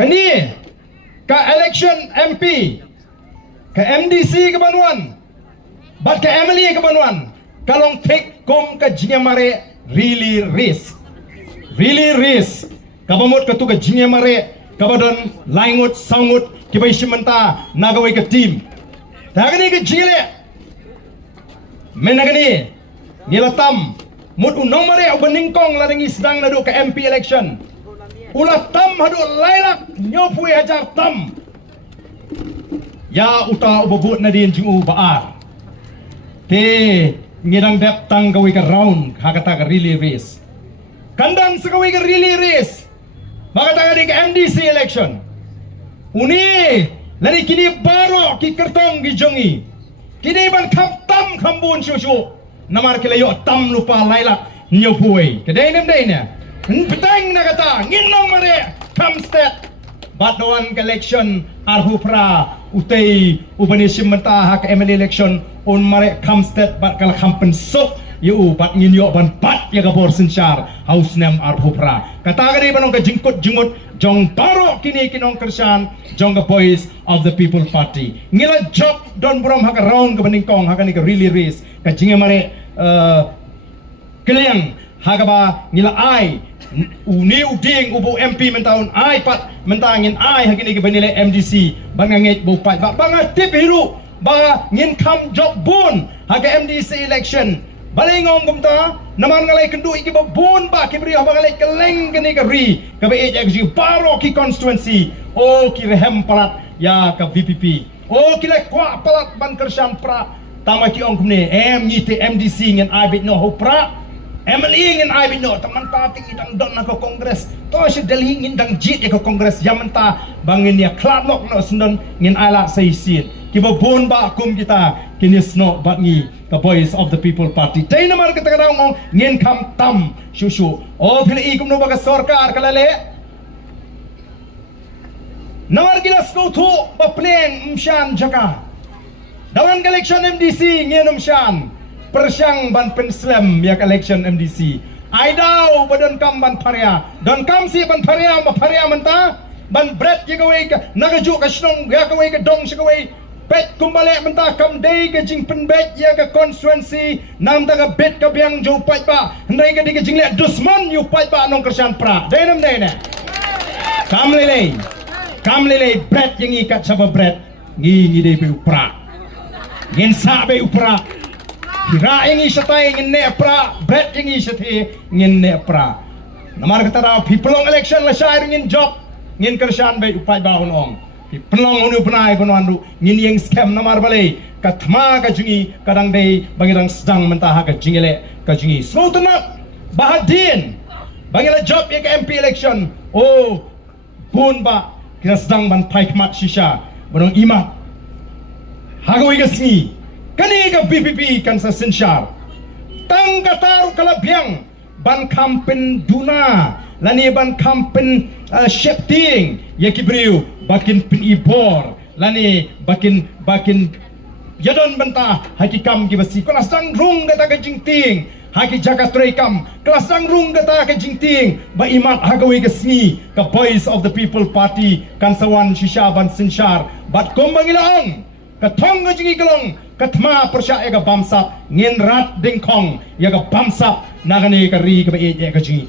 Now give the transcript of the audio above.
Kani ka election MP, ka MDC ke Banuan, bat ka MLA ke Banuan, kalong take kom ka jingamare really risk. Kabamot ka tu ka jingamare, kabadon laingut sangut kibay simanta nagaway ka team. Tagani ka jingale. Menagani nilatam mut unong mare ubaningkong ladang isdang nadu ka MP election. Ulah tam hadu lailak nyopui hajar tam. Ya uta ubabut na din jing baar. Te ngidang dep tang gawai ka round hakata ka really race. Kandang sa gawai ka really race. Makata ka di ka MDC election. Uni lani kini baro ki kertong ki jongi. Kini ban kap tam kambun syusyu. Namar kilayo tam lupa lailak nyopui. Kedai nem dai ne. Betang na kata nginong mare kamstet batuan election arhupra utay ubanisim menta hak MLA election on mare kamstet bat kala kampen sok yu bat nginyo ban pat ya gabor sensyar house nem arhupra kata gani banong ka jingkut jingut jong baro kini kinong kersan jong ka voice of the people party ngila job don brom hak round ka baningkong hakani ka really race ka jinge mare keliang hagaba ngila ai uni uding ubu MP mentahun ai pat mentangin ai hagini ke banile MDC bangangit bu pat banga tip hiru ba ngin kam job bun haga MDC election balingong kumta naman ngalay kendu iki bun ba kibri ba ngalay keleng gani ka ri ka ba ji baro ki constituency o ki rehem palat ya ka VPP o ki le kwa palat ban kersan pra tama ki ong kumne ngite MDC ngin ai bit no ho pra MLA ngin ai bino taman pating idang don na ko kongres to si Delhi ngin dang jit ko kongres yamanta bangin ya kladlok no sendon ngin ala say sit kibo bon ba kum kita kinis no bangi the voice of the people party tay namar kita kadang ngin kam tam shushu o pili ikum no baga sarkar kalale namar gilas ko thu ba pleng mshan jaka dawan election MDC ngin mshan persyang ban penslam ya election MDC aidau badan kam ban paria dan kam si ban paria ma paria menta ban bread ye gawai ka nagaju ka snong ya gawai ka dong si gawai pet kumbale menta kam dei ka jing penbet ya ka constituency nam ta ka bet ka biang jo pai ba ndai ka di ka jingle dusman yu pai ba nong kersan pra dai nam dai ne kam lele bread yang ikat saba bread ngi dei be upra ngin sa be upra Hira ingi satay ngin ne pra bread ingi satay ngin ne pra namar katara pipelong election la syai ngin job ngin kersan bay upai ba onong pipelong unu penai penwandu ngin yang scam namar balai katma ka jungi kadang dei bangirang sedang mentah ka jingile ka jungi so tenap bahadin bangila job ya ka MP election oh pun ba kita sedang ban pai kmat shisha banong imat hagawi ka singi kani ka BPP kan sa sensyar tang kataru kalabyang ban kampen duna lani ban kampen shifting yakibriu bakin pin ibor lani bakin yadon benta hakikam gibasi kelas dang rung kata ka jingting haki jaga trekam kelas dang rung kata ka jingting ba imat hagawi ka singi ka voice of the people party kan sawan shisha ban sensyar bat kombangilaong katong ka jingi kalong katma persya ega bamsap ngin rat dingkong yaga bamsap nagani ka ri ka ba ka jingi